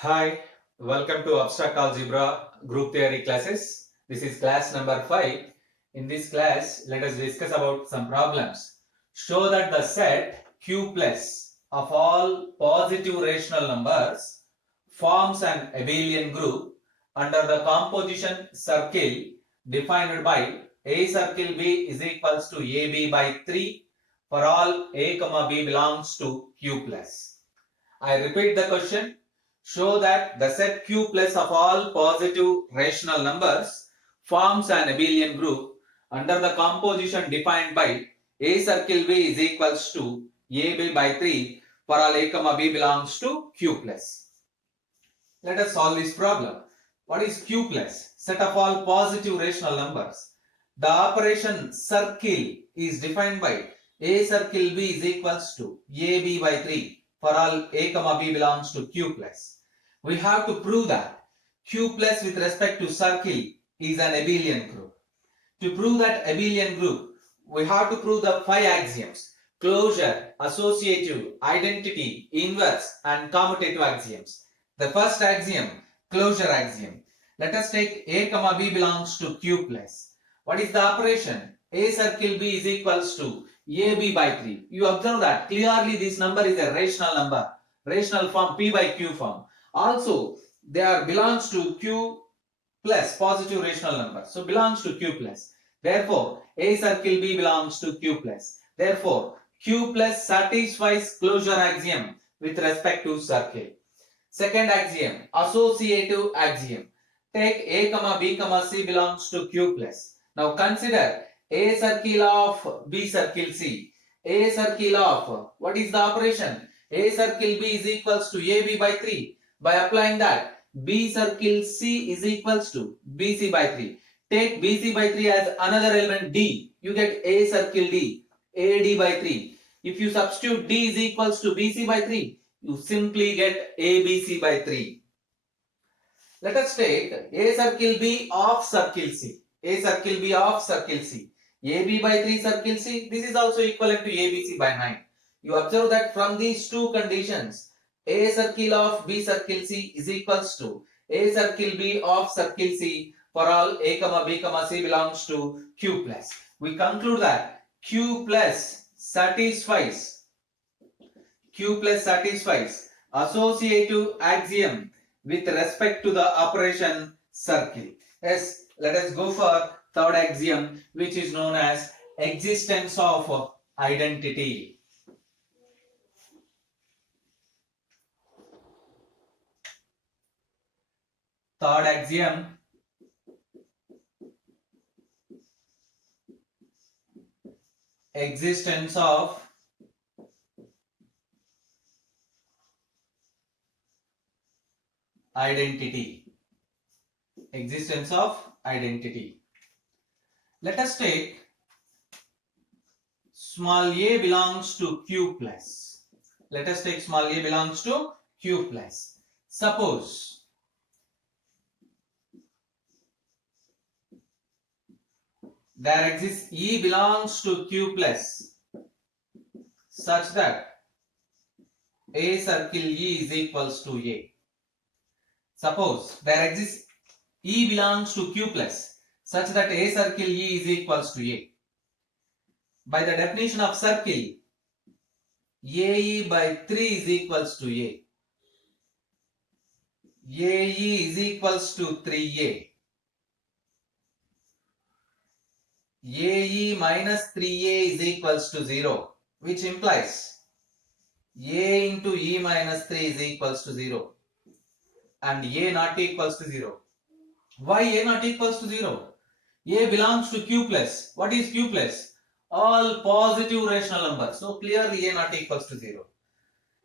Hi, welcome to Abstract Algebra Group Theory classes. This is class number 5. In this class, let us discuss about some problems. Show that the set Q plus of all positive rational numbers forms an abelian group under the composition circle defined by A circle B is equals to AB by 3 for all A comma B belongs to Q plus. I repeat the question. Show that the set Q plus of all positive rational numbers forms an abelian group under the composition defined by A circle B is equals to AB by 3 for all A comma B belongs to Q plus. Let us solve this problem. What is Q plus? Set of all positive rational numbers. The operation circle is defined by A circle B is equals to AB by 3 for all A comma B belongs to Q plus. We have to prove that Q plus with respect to circle is an abelian group. To prove that abelian group, we have to prove the 5 axioms: closure, associative, identity, inverse and commutative axioms. The first axiom, closure axiom. Let us take A comma B belongs to Q plus. What is the operation? A circle B is equals to AB by 3. You observe that clearly this number is a rational number, rational form, P by Q form. Also, they are belongs to Q plus, positive rational number. So, belongs to Q plus. Therefore, A circle B belongs to Q plus. Therefore, Q plus satisfies closure axiom with respect to circle. Second axiom, associative axiom. Take A comma B comma C belongs to Q plus. Now consider A circle of B circle C. A circle of, what is the operation? A circle B is equals to AB by 3. By applying that, B circle C is equals to BC by 3. Take BC by 3 as another element D. You get A circle D, AD by 3. If you substitute D is equals to BC by 3, you simply get ABC by 3. Let us take A circle B of circle C. A circle B of circle C. AB by 3 circle C. This is also equivalent to ABC by 9. You observe that from these two conditions, A circle of B circle C is equals to A circle B of circle C for all A comma B comma C belongs to Q plus. We conclude that Q plus satisfies associative axiom with respect to the operation circle. Yes, let us go for third axiom, which is known as existence of identity. Third axiom, existence of identity. Existence of identity. Let us take small a belongs to Q plus. Let us take small a belongs to Q plus. Suppose there exists E belongs to Q plus such that A circle E is equals to A. Suppose there exists E belongs to Q plus such that A circle E is equals to A. By the definition of circle, AE by 3 is equals to A. AE is equals to 3A. AE minus 3A is equals to 0, which implies A into E minus 3 is equals to 0 and A not equals to 0. Why A not equals to 0? A belongs to Q plus. What is Q plus? All positive rational numbers. So clearly A not equals to 0.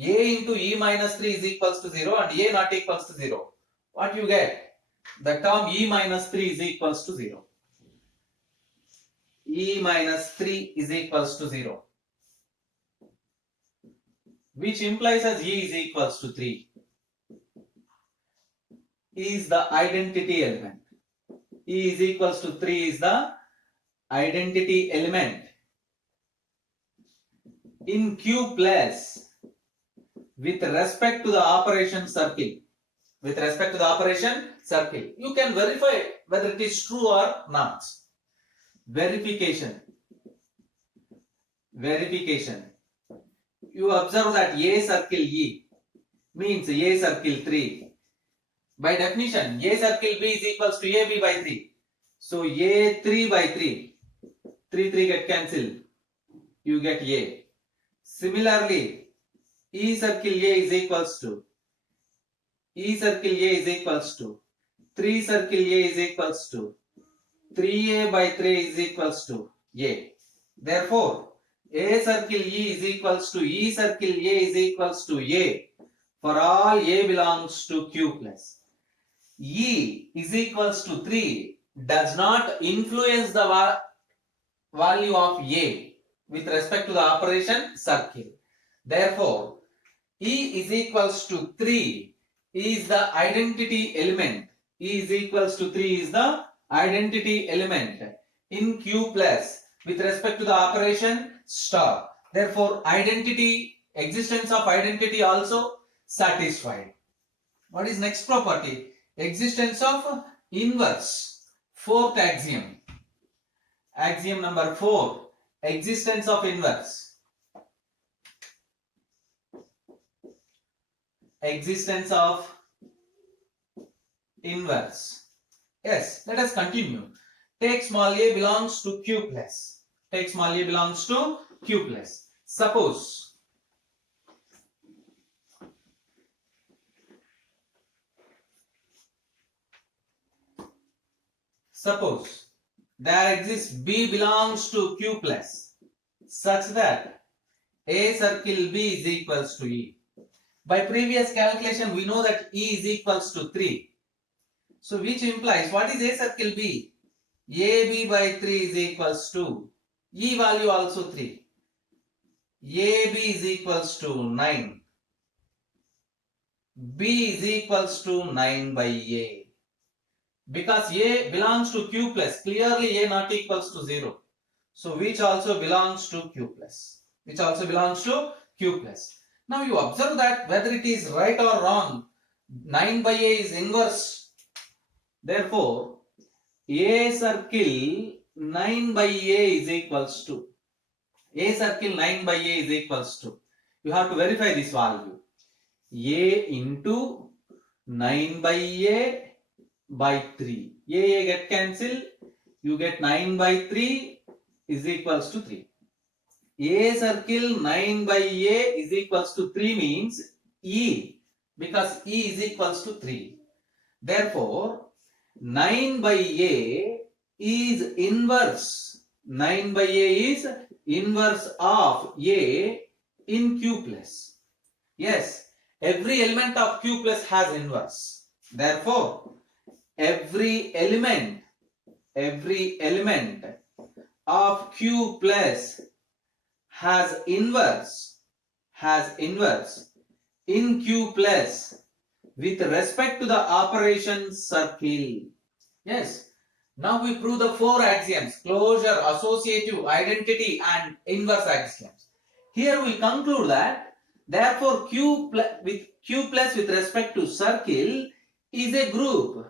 A into E minus 3 is equals to 0 and A not equals to 0. What you get? The term E minus 3 is equals to 0. E minus 3 is equals to 0, which implies as E is equals to 3 is the identity element. E is equals to 3 is the identity element in Q plus with respect to the operation circle. with respect to the operation circle. You can verify whether it is true or not. Verification. You observe that A circle E means A circle 3. By definition, A circle B is equals to AB by 3. So A 3 by 3. 3 get cancelled. You get A. Similarly, E circle A is equals to 3 circle A is equals to 3A by 3 is equals to A. Therefore, A circle E is equals to E circle A is equals to A for all A belongs to Q plus. E is equals to 3 does not influence the value of A with respect to the operation circle. Therefore, E is equals to 3 is the identity element. E is equals to 3 is the identity element in Q plus with respect to the operation star. Therefore, existence of identity also satisfied. What is next property? Existence of inverse. Fourth axiom. Axiom number 4. Existence of inverse. Existence of inverse. Yes, let us continue. Take small a belongs to Q plus. Take small a belongs to Q plus. Suppose there exists B belongs to Q plus such that A circle B is equals to E. By previous calculation, we know that E is equals to 3. So, which implies, what is A circle B? AB by 3 is equals to, E value also 3. AB is equals to 9. B is equals to 9 by A. Because A belongs to Q plus, clearly A not equals to 0. So, which also belongs to Q plus. Now you observe that whether it is right or wrong, 9 by A is inverse. Therefore, A circle 9 by A is equals to. You have to verify this value. A into 9 by A by 3. A get cancelled. You get 9 by 3 is equals to 3. A circle 9 by A is equals to 3 means E, because E is equals to 3. Therefore, 9 by A is inverse. 9 by A is inverse of A in Q plus. Yes, every element of Q plus has inverse. Therefore, every element of Q plus has inverse in Q plus with respect to the operation circle. Yes. Now we prove the 4 axioms: closure, associative, identity and inverse axioms. Here we conclude that therefore Q plus with respect to circle is a group.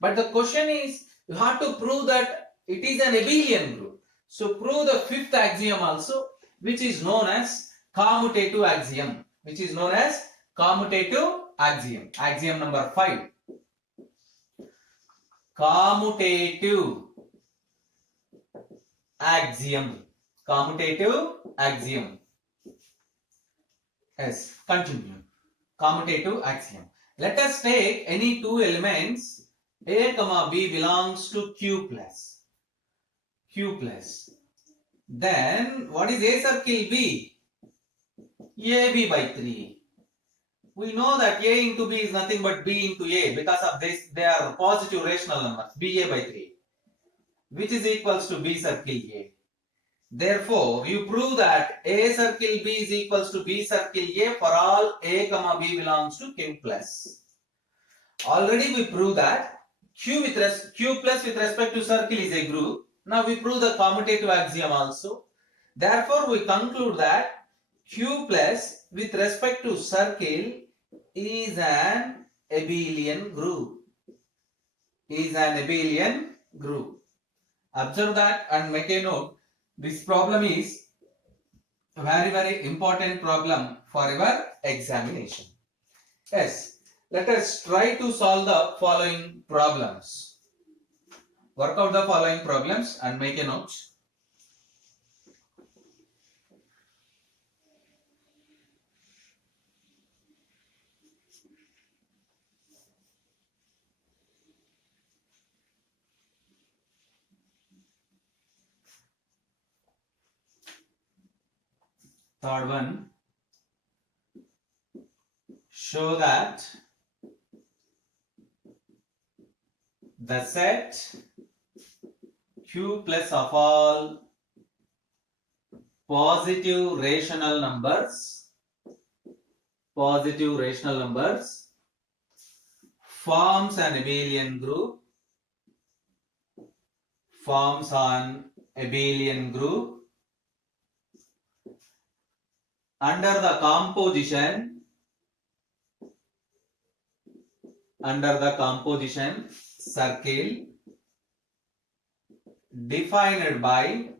But the question is, you have to prove that it is an abelian group. So prove the 5th axiom also, which is known as commutative axiom. Axiom number 5. Commutative axiom. Yes, continue. Commutative axiom. Let us take any two elements. A comma B belongs to Q plus. Then what is A circle B? AB by 3. We know that A into B is nothing but B into A. Because of this, they are positive rational numbers. BA by 3, which is equals to B circle A. Therefore, you prove that A circle B is equals to B circle A for all A comma B belongs to Q plus. Already we proved that Q plus with respect to circle is a group. Now we prove the commutative axiom also. Therefore, we conclude that Q plus with respect to circle is an abelian group. Observe that and make a note. This problem is a very important problem for your examination. Yes, let us try to solve the following problems. Work out the following problems and make a note. Third one, show that the set Q plus of all positive rational numbers forms an abelian group under the composition circle defined by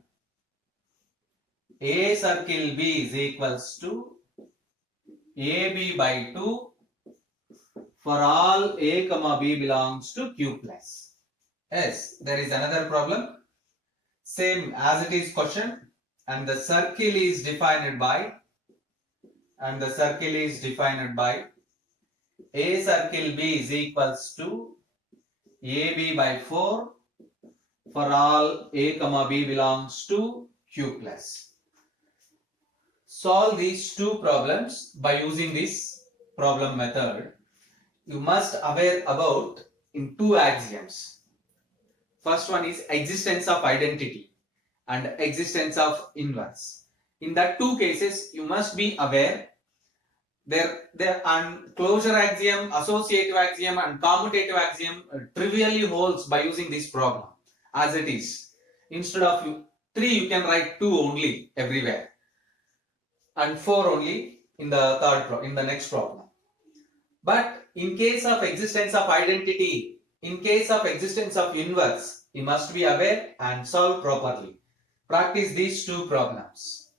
A circle B is equals to AB by 2 for all A comma B belongs to Q plus. Yes, there is another problem. Same as it is question, and the circle is defined by A circle B is equals to AB by 4 for all A comma B belongs to Q plus. Solve these two problems by using this problem method. You must aware about in two axioms. First one is existence of identity and existence of inverse. In that two cases, you must be aware there and closure axiom, associative axiom and commutative axiom trivially holds by using this problem as it is. Instead of 3, you can write 2 only everywhere and 4 only in the next problem. But in case of existence of identity, in case of existence of inverse, you must be aware and solve properly. Practice these two problems.